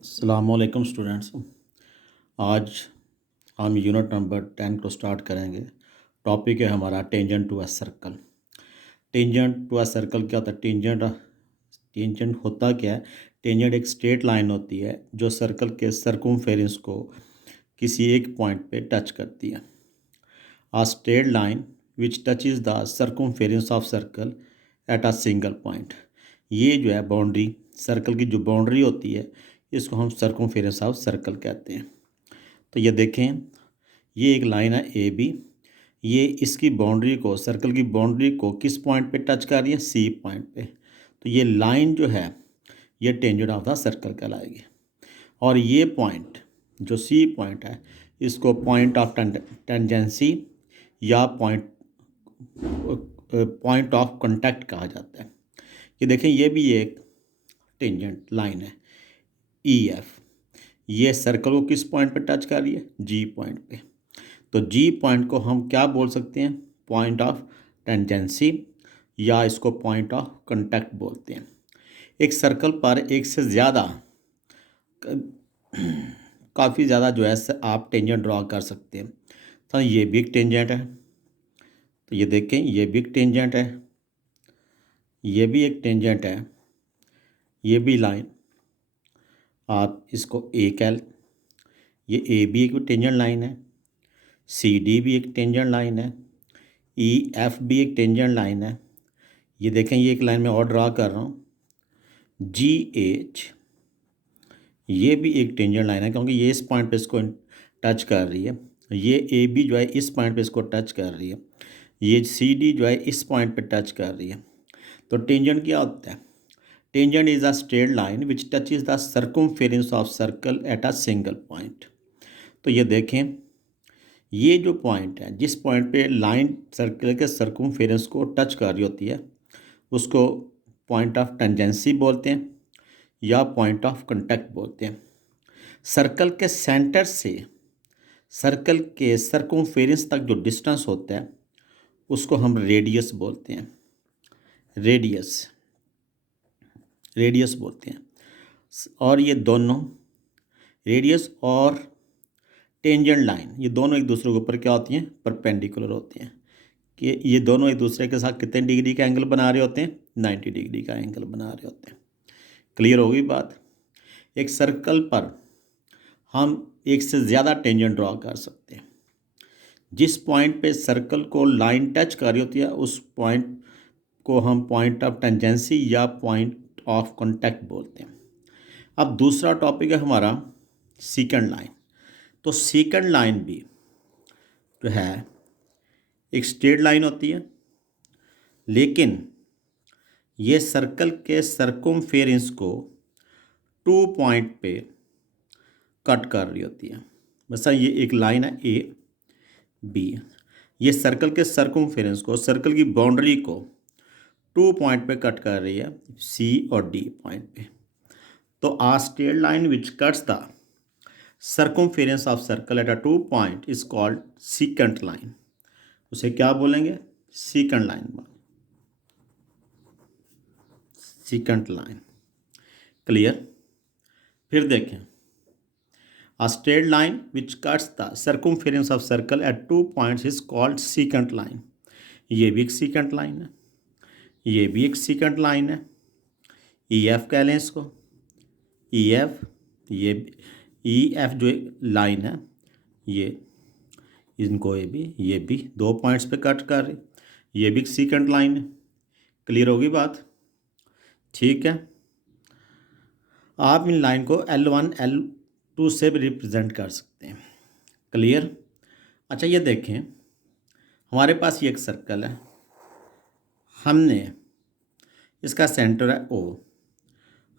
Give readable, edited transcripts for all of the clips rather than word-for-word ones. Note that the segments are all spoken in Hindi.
अस्सलामुअलैकुम स्टूडेंट्स। आज हम यूनिट नंबर 10 को स्टार्ट करेंगे। टॉपिक है हमारा tangent to a circle. Tangent to a circle क्या होता है? टेंजेंट होता क्या है? टेंजेंट एक स्ट्रेट लाइन होती है जो सर्कल के सर्कमफेरेंस को किसी एक पॉइंट पे टच करती है। आ straight line which touches the circumference of circle at a single point. ये जो है बाउंड्री, सर्कल की जो बाउंड्री होती है, इसको हम सर्कमफेरेंस ऑफ सर्कल कहते हैं। तो ये देखें, ये एक लाइन है ए बी। ये इसकी बाउंड्री को, सर्कल की बाउंड्री को किस पॉइंट पे टच कर रही है? सी पॉइंट पे। तो ये लाइन जो है ये टेंजेंट ऑफ द सर्कल कहलाएगी। और ये पॉइंट जो सी पॉइंट है, इसको पॉइंट ऑफ टेंजेंसी या पॉइंट ऑफ कांटेक्ट कहा जाता है। ये देखें, ये भी एक टेंजेंट लाइन है ई एफ। ये सर्कल को किस पॉइंट पे टच कर रही है? जी पॉइंट पे। तो जी पॉइंट को हम क्या बोल सकते हैं? पॉइंट ऑफ टेंजेंसी या इसको पॉइंट ऑफ कांटेक्ट बोलते हैं। एक सर्कल पर एक से ज़्यादा, काफ़ी ज़्यादा जो है आप टेंजेंट ड्रॉ कर सकते हैं। तो ये भी एक टेंजेंट है। तो ये देखें, ये भी एक टेंजेंट है, ये भी एक टेंजेंट है, ये भी लाइन आप इसको ए कह, ये ए भी एक टेंजेंट लाइन है, सी डी भी एक टेंजेंट लाइन है, ई एफ भी एक टेंजेंट लाइन है। ये देखें, ये एक लाइन में और ड्रा कर रहा हूँ, जी एच, ये भी एक टेंजेंट लाइन है क्योंकि ये इस पॉइंट पे इसको टच कर रही है। ये ए बी जो है इस पॉइंट पे इसको टच कर रही है। ये सी डी जो है इस पॉइंट पे टच कर रही है। तो टेंजेंट क्या होता है? Tangent is a straight line which touches the circumference of circle at a single point. तो ये देखें, ये जो पॉइंट है, जिस पॉइंट पे लाइन सर्कल के सर्कमफेरेंस को टच कर रही होती है, उसको पॉइंट ऑफ टेंजेंसी बोलते हैं या पॉइंट ऑफ कांटेक्ट बोलते हैं। सर्कल के सेंटर से सर्कल के सर्कमफेरेंस तक जो डिस्टेंस होता है उसको हम रेडियस बोलते हैं। रेडियस रेडियस बोलते हैं। और ये दोनों, रेडियस और टेंजेंट लाइन, ये दोनों एक दूसरे के ऊपर क्या होती हैं? परपेंडिकुलर होती हैं। कि ये दोनों एक दूसरे के साथ कितने डिग्री का एंगल बना रहे होते हैं? 90 डिग्री का एंगल बना रहे होते हैं। क्लियर होगी बात? एक सर्कल पर हम एक से ज़्यादा टेंजेंट ड्रॉ कर सकते हैं। जिस पॉइंट पे सर्कल को लाइन टच कर रही होती है उस पॉइंट को हम पॉइंट ऑफ टेंजेंसी या पॉइंट ऑफ कांटेक्ट बोलते हैं। अब दूसरा टॉपिक है हमारा सेकंड लाइन। तो सेकंड लाइन भी जो है एक स्ट्रेट लाइन होती है, लेकिन ये सर्कल के सर्कमफेरेंस को 2 पॉइंट पे कट कर रही होती है। mesela ये एक लाइन है ए बी, ये सर्कल के सर्कमफेरेंस को, सर्कल की बाउंड्री को 2 पॉइंट पे कट कर रही है, सी और डी पॉइंट पे। तो आ straight line which cuts the circumference of circle at a 2 point is called second line. उसे क्या बोलेंगे? Second line. Second line. Clear? फिर देखें, a straight line which cuts the circumference of circle at 2 points is called secant line। ये भी एक secant line है, ये भी एक secant line है। ई एफ कह लें इसको, ई एफ। ये ई एफ जो लाइन है, ये इनको ये भी 2 पॉइंट्स पे कट कर रही, ये भी एक secant लाइन है। क्लियर होगी बात? ठीक है। आप इन लाइन को L1 L2 से भी रिप्रेजेंट कर सकते हैं। क्लियर? अच्छा, ये देखें, हमारे पास ये एक सर्कल है, हमने इसका सेंटर है ओ,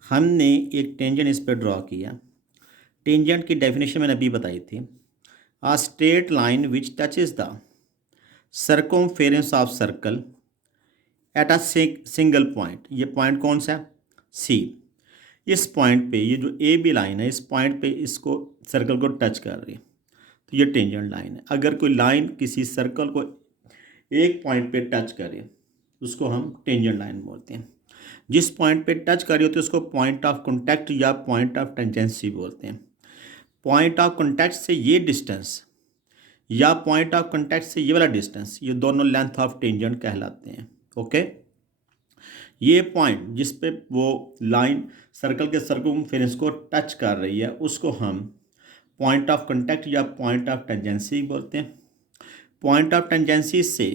हमने एक टेंजेंट इस पर ड्रॉ किया। टेंजेंट की डेफिनेशन मैंने अभी बताई थी, आ straight line which touches the circumference of circle at a single point. ये पॉइंट कौन सा है? सी। इस पॉइंट पे, ये जो ए बी लाइन है, इस पॉइंट पे इसको, सर्कल को टच कर रही है, तो ये टेंजेंट लाइन है। अगर कोई लाइन किसी सर्कल को एक पॉइंट पे टच करे उसको हम टेंजेंट लाइन बोलते हैं। जिस पॉइंट पे टच कर रही होती है उसको पॉइंट ऑफ कॉन्टैक्ट या पॉइंट ऑफ टेंजेंसी बोलते हैं। पॉइंट ऑफ कॉन्टैक्ट से ये डिस्टेंस या पॉइंट ऑफ कॉन्टैक्ट से ये वाला डिस्टेंस, ये दोनों लेंथ ऑफ टेंजेंट कहलाते हैं। ओके, ये पॉइंट जिस पे वो लाइन सर्कल के सर्कमफेरेंस को टच कर रही है उसको हम पॉइंट ऑफ कॉन्टैक्ट या पॉइंट ऑफ टेंजेंसी बोलते हैं। पॉइंट ऑफ टेंजेंसी से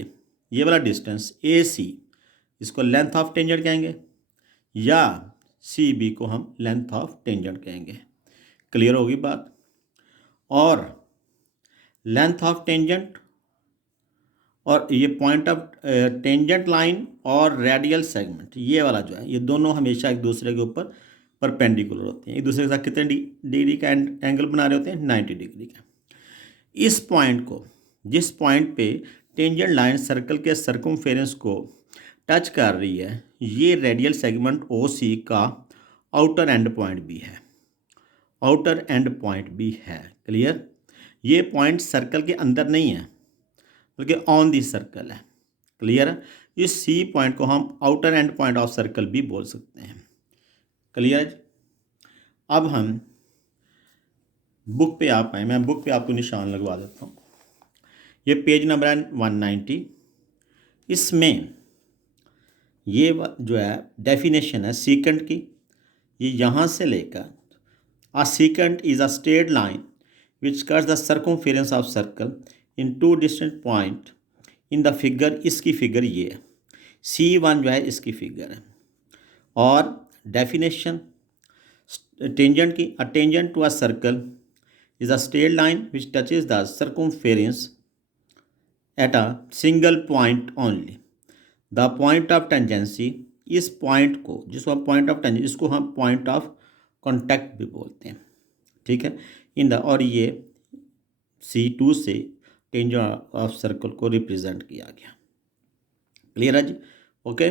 ये वाला डिस्टेंस ए सी, इसको लेंथ ऑफ टेंजेंट कहेंगे, या सी बी को हम लेंथ ऑफ टेंजेंट कहेंगे। क्लियर होगी बात। और लेंथ ऑफ टेंजेंट और ये पॉइंट ऑफ टेंजेंट लाइन और रेडियल सेगमेंट, ये वाला जो है, ये दोनों हमेशा एक दूसरे के ऊपर परपेंडिकुलर होते हैं। एक दूसरे के साथ कितने डिग्री का एंगल बना रहे होते हैं? 90 डिग्री का। इस पॉइंट को, जिस पॉइंट पे टेंजेंट लाइन सर्कल के सर्कमफेरेंस को टच कर रही है, ये रेडियल सेगमेंट ओ सी का आउटर एंड पॉइंट भी है। आउटर एंड पॉइंट भी है। क्लियर। ये पॉइंट सर्कल के अंदर नहीं है बल्कि ऑन दी सर्कल है। क्लियर है। इस सी पॉइंट को हम outer and point of circle भी बोल सकते हैं। क्लियर। अब हम बुक पे आप आए, मैं बुक पे आपको निशान लगवा देता हूँ। ये पेज नंबर है 190। इसमें ये जो है डेफिनेशन है सीकेंट की, ये यहाँ से लेकर a secant is a straight line which cuts the circumference of circle in two distant point in the figure। इसकी फिगर ये है, C1 जो है इसकी फिगर है। और डेफिनेशन टेंजेंट की, a tangent to a circle is a straight line which touches the circumference at a single point only। the point of tangency, इस पॉइंट को, जिसको हम पॉइंट ऑफ टेंजेंसी, इसको हम पॉइंट ऑफ कॉन्टैक्ट भी बोलते हैं। ठीक है। इन द, और ये C2 से टेंजेंट ऑफ सर्कल को रिप्रेजेंट किया गया। क्लियर है जी। ओके।